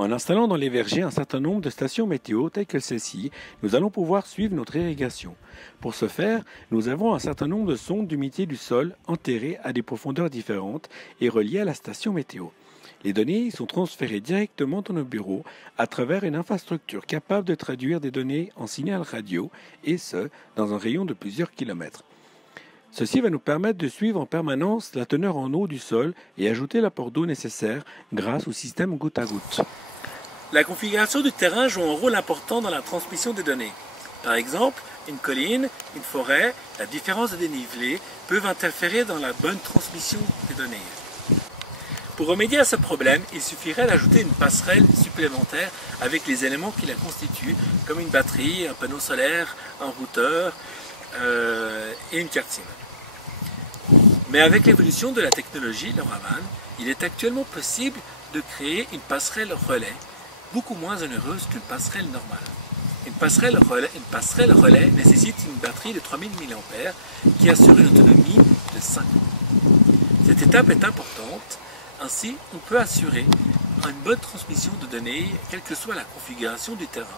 En installant dans les vergers un certain nombre de stations météo telles que celle-ci, nous allons pouvoir suivre notre irrigation. Pour ce faire, nous avons un certain nombre de sondes d'humidité du sol enterrées à des profondeurs différentes et reliées à la station météo. Les données sont transférées directement dans nos bureaux à travers une infrastructure capable de traduire des données en signal radio, et ce, dans un rayon de plusieurs kilomètres. Ceci va nous permettre de suivre en permanence la teneur en eau du sol et ajouter l'apport d'eau nécessaire grâce au système goutte à goutte. La configuration du terrain joue un rôle important dans la transmission des données. Par exemple, une colline, une forêt, la différence de dénivelé peuvent interférer dans la bonne transmission des données. Pour remédier à ce problème, il suffirait d'ajouter une passerelle supplémentaire avec les éléments qui la constituent, comme une batterie, un panneau solaire, un routeur et une carte SIM. Mais avec l'évolution de la technologie, le Raman, il est actuellement possible de créer une passerelle relais, beaucoup moins onéreuse qu'une passerelle normale. Une passerelle relais nécessite une batterie de 3000 mAh qui assure une autonomie de 5 ans. Cette étape est importante, ainsi on peut assurer une bonne transmission de données quelle que soit la configuration du terrain.